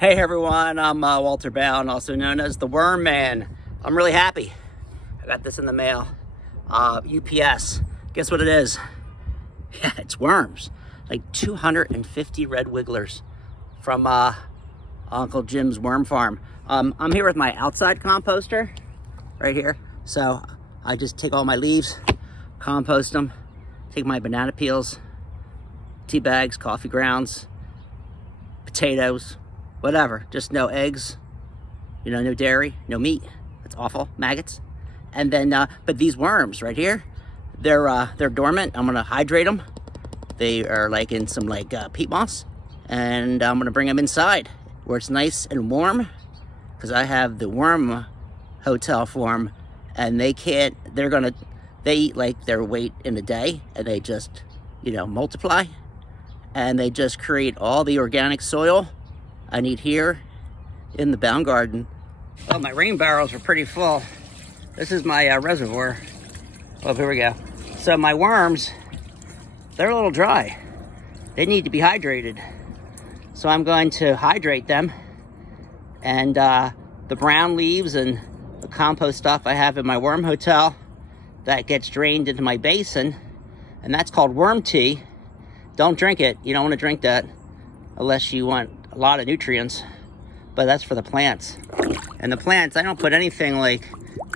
Hey everyone, I'm Walter Bowne, also known as the Worm Man. I'm really happy. I got this in the mail. UPS. Guess what it is? Yeah, it's worms. Like 250 red wigglers from Uncle Jim's worm farm. I'm here with my outside composter right here. So I just take all my leaves, compost them, take my banana peels, tea bags, coffee grounds, potatoes, whatever, just no eggs, no dairy, no meat. That's awful, maggots. And then, but these worms right here, they're dormant. I'm gonna hydrate them. They are like in some peat moss, and I'm gonna bring them inside where it's nice and warm, because I have the worm hotel for them, and they eat like their weight in a day, and they just, multiply, and they just create all the organic soil I need here in the Bowne garden. Oh, my rain barrels are pretty full. This is my reservoir. Oh, here we go. So my worms, they're a little dry. They need to be hydrated. So I'm going to hydrate them. And the brown leaves and the compost stuff I have in my worm hotel, that gets drained into my basin. And that's called worm tea. Don't drink it. You don't want to drink that unless you want a lot of nutrients, but that's for the plants. And the plants, I don't put anything like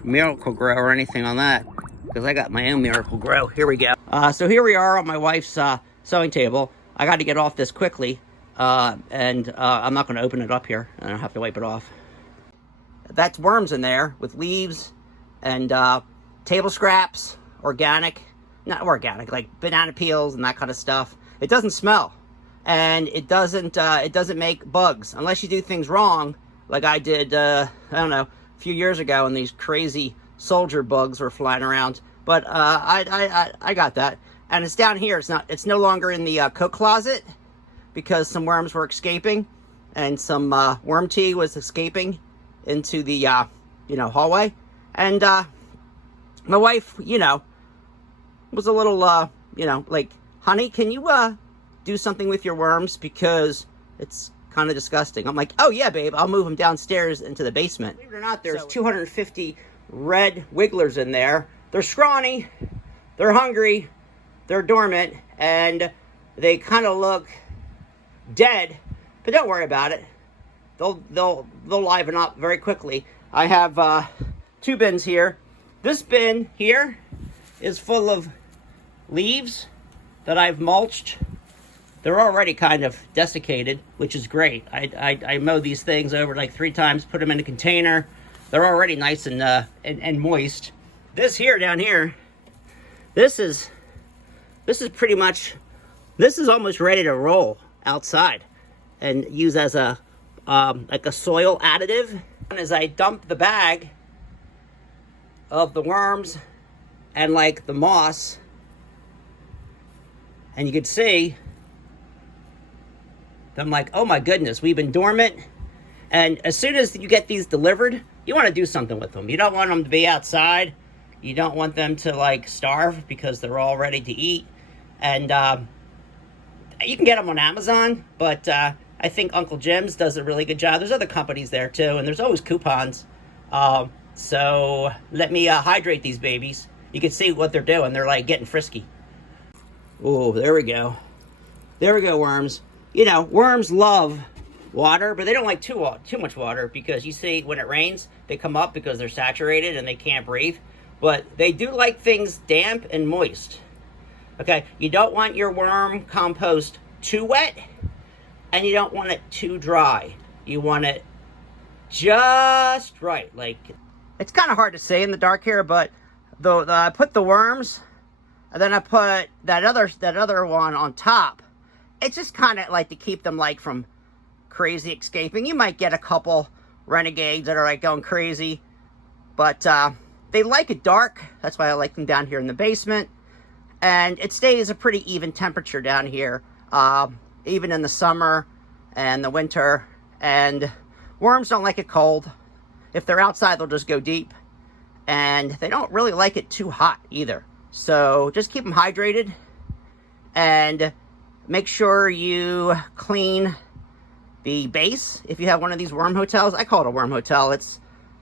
Miracle Grow or anything on that, because I got my own Miracle Grow. Here we go. So here we are on my wife's sewing table. I got to get off this quickly, and I'm not going to open it up here. I don't have to wipe it off. That's worms in there with leaves and table scraps, not organic, like banana peels and that kind of stuff. It doesn't smell. And it doesn't make bugs unless you do things wrong, like I did, I don't know, a few years ago, and these crazy soldier bugs were flying around. But I got that, and it's down here. It's no longer in the coat closet because some worms were escaping, and some worm tea was escaping into the hallway. And my wife, was a little like, honey, can you do something with your worms, because it's kind of disgusting. I'm like, oh yeah, babe, I'll move them downstairs into the basement. Believe it or not, there's 250 red wigglers in there. They're scrawny, they're hungry, they're dormant, and they kind of look dead, but don't worry about it. They'll liven up very quickly. I have 2 bins here. This bin here is full of leaves that I've mulched. They're already kind of desiccated, which is great. I mow these things over like 3 times, put them in a container. They're already nice and moist. This here, down here, this is pretty much, this is almost ready to roll outside and use as a like a soil additive. And as I dump the bag of the worms and like the moss, and you can see, I'm like, oh my goodness, we've been dormant. And as soon as you get these delivered, you want to do something with them. You don't want them to be outside. You don't want them to starve because they're all ready to eat. And you can get them on Amazon, but I think Uncle Jim's does a really good job. There's other companies there too, and there's always coupons. So let me hydrate these babies. You can see what they're doing. They're like getting frisky. Oh, there we go. There we go, worms. Worms love water, but they don't like too much water, because you see when it rains, they come up because they're saturated and they can't breathe. But they do like things damp and moist. Okay, you don't want your worm compost too wet, and you don't want it too dry. You want it just right. Like, it's kind of hard to say in the dark here, but I put the worms, and then I put that other one on top. It's just kind of like to keep them from crazy escaping. You might get a couple renegades that are going crazy, but they like it dark. That's why I like them down here in the basement. And it stays a pretty even temperature down here, even in the summer and the winter. And worms don't like it cold. If they're outside, they'll just go deep. And they don't really like it too hot either. So just keep them hydrated, and make sure you clean the base, if you have one of these worm hotels. I call it a worm hotel. It's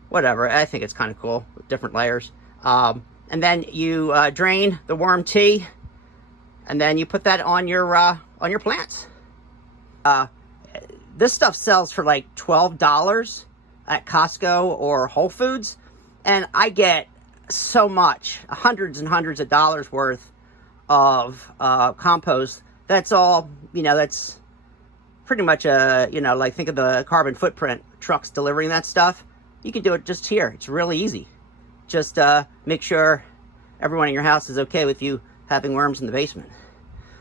whatever. I think it's kind of cool with different layers. And then you drain the worm tea, and then you put that on your plants. This stuff sells for like $12 at Costco or Whole Foods, and I get so much, hundreds and hundreds of dollars worth of compost. That's all, that's pretty much like, think of the carbon footprint, trucks delivering that stuff. You can do it just here. It's really easy. Just make sure everyone in your house is okay with you having worms in the basement.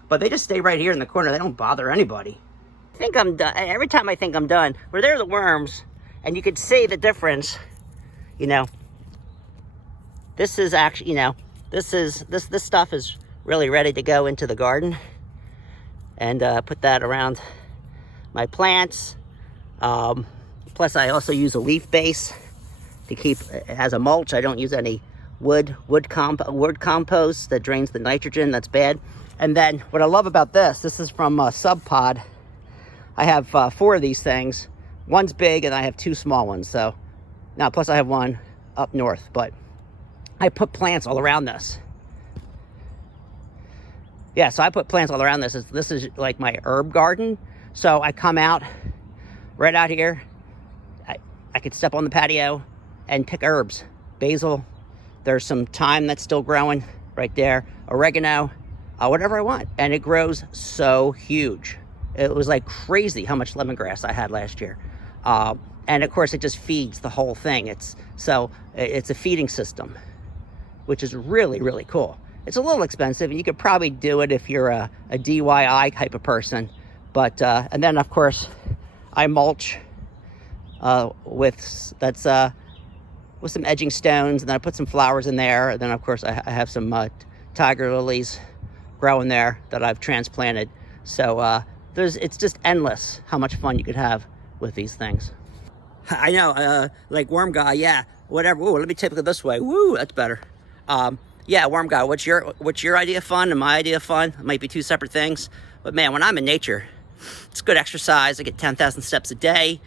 But they just stay right here in the corner. They don't bother anybody. I think I'm done. Every time I think I'm done, where there are the worms, and you could see the difference. This is actually, this stuff is really ready to go into the garden, and put that around my plants. Plus, I also use a leaf base to keep as a mulch. I don't use any wood compost that drains the nitrogen. That's bad. And then what I love about this is from Sub Pod. I have 4 of these things. One's big, and I have 2 small ones. So now, plus I have one up north. But I put plants all around this. Yeah, so I put plants all around this. This is like my herb garden. So I come out right out here. I could step on the patio and pick herbs. Basil. There's some thyme that's still growing right there. Oregano. Whatever I want. And it grows so huge. It was like crazy how much lemongrass I had last year. And of course, it just feeds the whole thing. It's a feeding system, which is really, really cool. It's a little expensive, and you could probably do it if you're a DIY type of person. But, and then of course, I mulch with some edging stones, and then I put some flowers in there. And then of course, I have some tiger lilies growing there that I've transplanted. So it's just endless how much fun you could have with these things. I know, like worm guy, yeah, whatever. Ooh, let me take it this way. Woo, that's better. Yeah, worm guy, what's your idea of fun and my idea of fun? It might be 2 separate things, but man, when I'm in nature, it's good exercise. I get 10,000 steps a day.